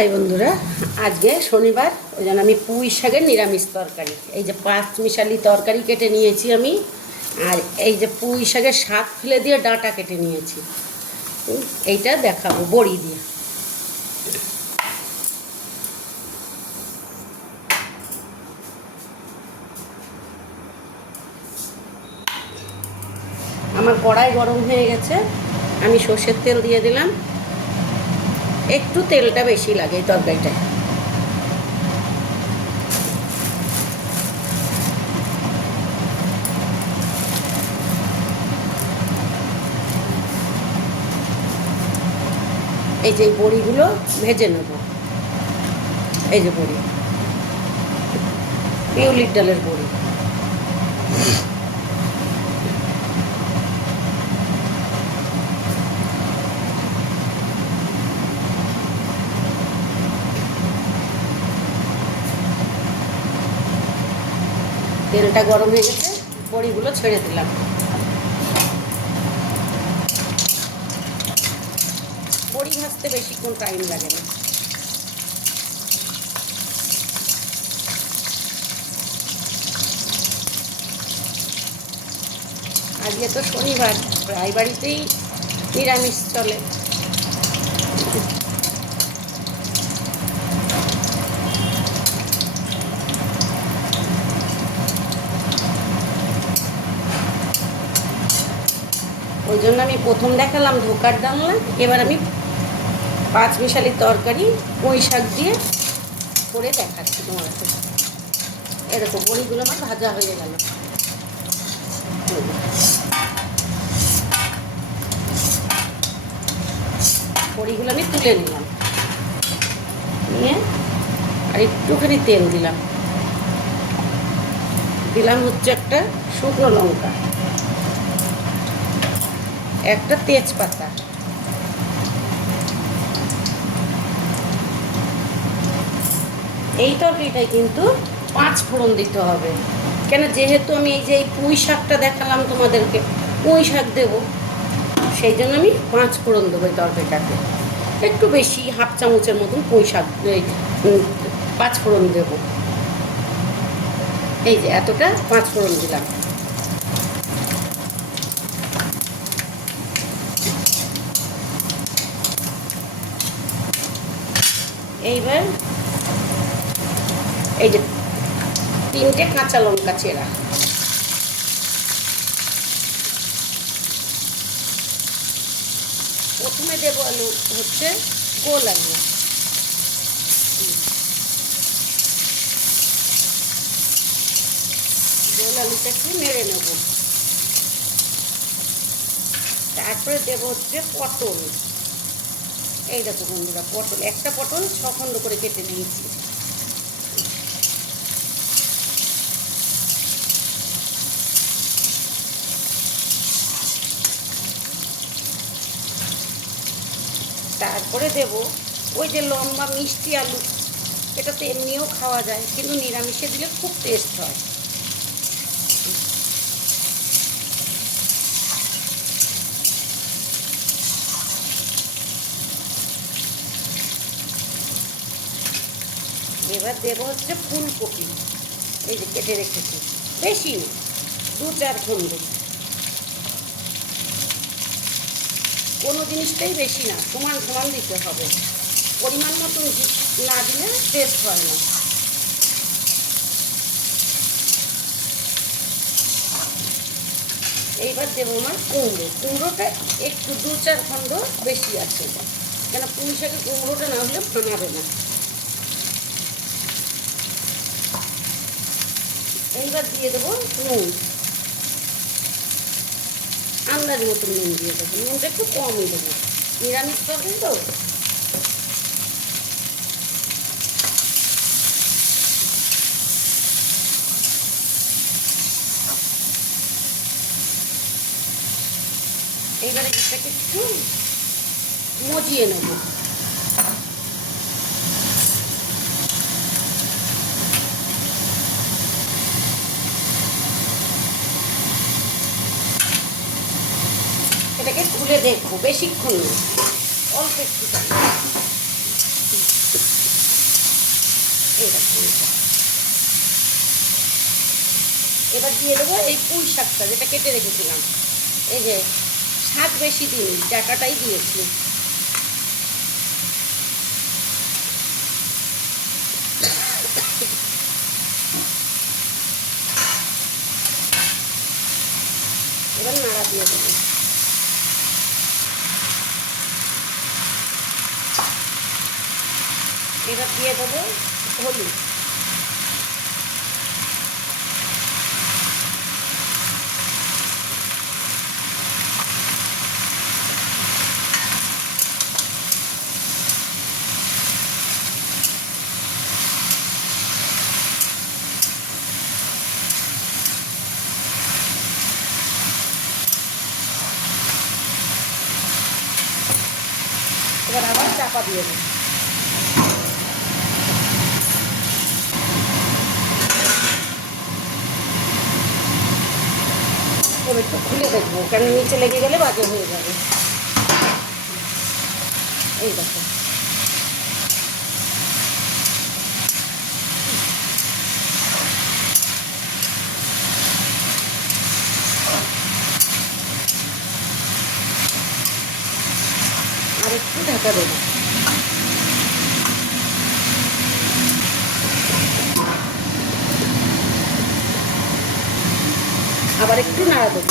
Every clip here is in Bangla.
হাই বন্ধুরা, আজকে শনিবার, ওই জন্য আমি পুঁই শাকের নিরামিষ তরকারি, এই যে 5 মিশালি তরকারি কেটে নিয়েছি আমি। আর এই যে পুঁই শাকের শাক ফেলে দিয়ে ডাঁটা কেটে নিয়েছি, এইটা দেখাবো বড়ি দিয়ে। আমার কড়াই গরম হয়ে গেছে, আমি সর্ষের তেল দিয়ে দিলাম। একটু তেলটা বেশি লাগে এই তরকারিটায়। এই যে বড়িগুলো ভেজে নেব। এই যে বড়ি, পিওলির ডালের বড়ি। তেলটা গরম হয়ে গেছে, বড়িগুলো ছেড়ে দিলাম। বড়ি ভাজতে বেশিক্ষণ টাইম লাগে না। আজকে তো শনিবার, প্রায় বাড়িতেই নিরামিষ চলে। ওই জন্য আমি প্রথম দেখালাম ধোকার ডালনা, এবার আমি 5 মিশালি তরকারি পুঁই শাক দিয়ে করে দেখাচ্ছি তোমাকে। এরকম বড়িগুলো আমার ভাজা হয়ে গেল। বড়িগুলো আমি তুলে নিলাম, নিয়ে আর একটুখানি তেল দিলাম। দিলাম হচ্ছে একটা শুকনো লঙ্কা, একটা তেজপাতা, এই তরকারিটাই কিন্তু 5 ফোড়ন দিতে হবে। কেন, যেহেতু আমি এই যে এই পুঁই শাকটা দেখালাম তোমাদেরকে, পুঁই শাক দেবো, সেই জন্য আমি 5 ফোড়ন দেবো এই তরকারিটাতে। একটু বেশি, হাফ চামচের মতন পুঁই শাক 5 ফোড়ন দেবো। এই যে এতটা 5 ফোড়ন দিলাম। এইবার এই যে 3টে কাঁচা লঙ্কা চেরা, প্রথমে দেবো আলু হচ্ছে গোল আলু। গোল আলুটা একটু নেড়ে নেব। তারপরে দেবো হচ্ছে পটল। এই দেখো বন্ধুরা, পটল, একটা পটল 6 খণ্ড করে কেটে নিয়েছি। তারপরে দেব ওই যে লম্বা মিষ্টি আলু, এটা তো এমনিও খাওয়া যায়, কিন্তু নিরামিষে দিলে খুব টেস্ট হয়। এবার দেবো হচ্ছে ফুলকপি, এই যে কেটে রেখেছি, বেশি 2-4 খণ্ড। কোনো জিনিসটাই বেশি না, সমান সমান দিতে হবে। পরিমাণ মতন না দিলে টেস্ট হয় না। এইবার দেবো আমার কুমড়োটা একটু 2-4 খণ্ড বেশি আছে, কেন পুঁই শাকে কুমড়োটা না হলে ফানাবে না। এইবার দিয়ে দেবো নুন, আন্দাজ মতন নুন দিয়ে দেবো। নুনটা একটু কমই দেবো, নিরামিষ তরকারি তো। এইবারে এটাকে একটু মজিয়ে নেব। এটাকে খুলে দেখবো, বেশিক্ষণ না, অল্প একটু। এই দেখুন, এবার দিয়ে দেবো এই পুঁই শাকটা যেটা কেটে রেখেছিলাম। এই যে শাক বেশি দিই, ডাঁটাটাই দিয়েছি। এবার নাড়া দিয়ে দেবো। এবার দিয়ে দেবো হলুদ, এবার আবার চাপা দিয়ে দেবো। এবার একটু খুলে দেখবো, কেন নিচে লেগে গেলে বাজে হয়ে যাবে। এই দেখো, আর একটু ঢাকা দেবো। আবার একটু নাড়া দেবো।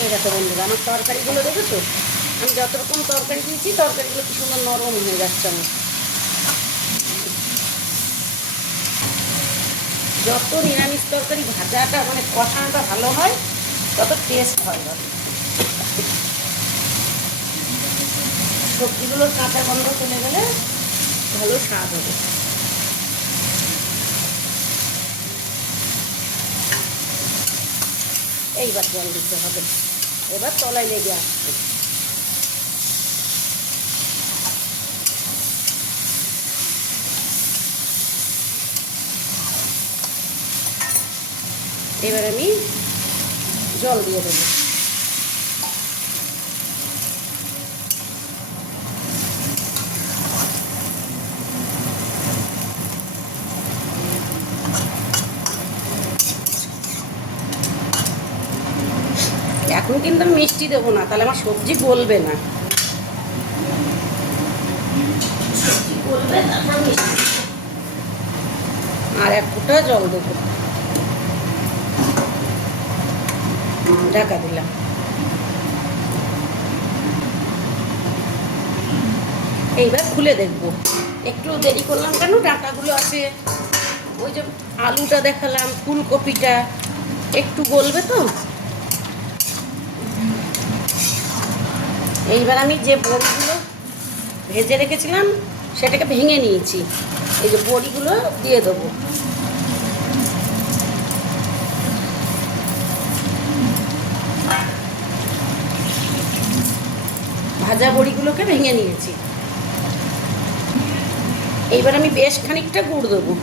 এই দেখো বন্ধুরা, আমার তরকারিগুলো দেখেছো, আমি যত রকম তরকারি দিয়েছি তরকারিগুলো কি সুন্দর নরম হয়ে যাচ্ছে। আমার যত নিরামিষ তরকারি ভাজাটা মানে কষানোটা ভালো হয় তত টেস্ট হয়। সবজিগুলোর কাঁচা গন্ধ চলে গেলে ভালো স্বাদ হবে। এইবার জল দিতে হবে, এবার তলায় লেগে আসছে। এবার আমি জল দিয়ে দেবো। এখন কিন্তু আমি মিষ্টি দেবো না, তাহলে আমার সবজি গলবে না। আর এক ফোঁটা জল দেবো, ঢাকা দিলাম। এইবার খুলে দেখবো। একটু দেরি করলাম কেন, ডাঁটাগুলো আছে, ওই যে আলুটা দেখালাম, ফুলকপিটা একটু গলবে তো। এইবার আমি যে বড়িগুলো ভেজে রেখেছিলাম সেটাকে ভেঙে নিয়েছি, এই যে বড়িগুলো দিয়ে দেবো। ভাজা বড়িগুলোকে ভেঙে নিয়েছি। এইবার আমি বেশ খানিকটা গুড় দেবো।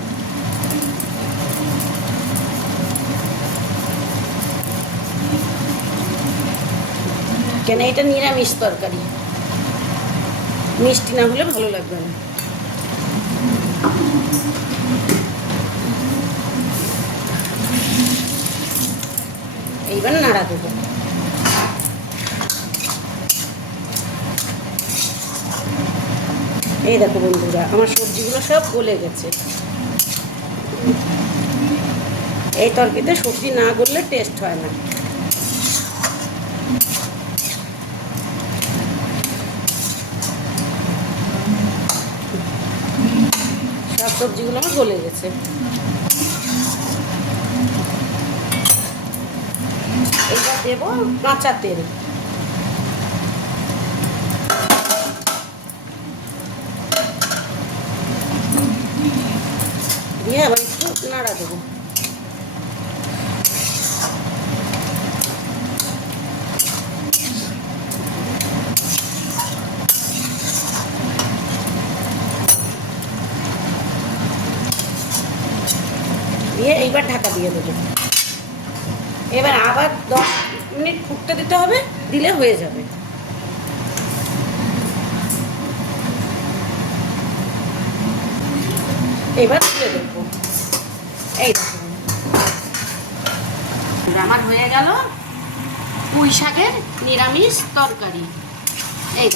কেন এটা নিরামিষ তরকারি, মিষ্টি না হলে ভালো লাগবে না। এইবার নাড়া দেবো। এই দেখো বন্ধুরা, আমার সবজিগুলো সব গলে গেছে। এই তরকারিতে সবজি না গললে টেস্ট হয় না। সব সবজিগুলো আমার গলে গেছে। এইবার দেবো কাঁচা তেল। দিয়ে আবার একটু নাড়া দেবো। দিয়ে এইবার ঢাকা দিয়ে দেবো। এবার আবার মিনিট ফুটতে দিতে হবে, দিলে হয়ে যাবে। এবার তুলে দেখবো। এই দেখুন আমার হয়ে গেল পুঁই শাকের নিরামিষ তরকারি। এই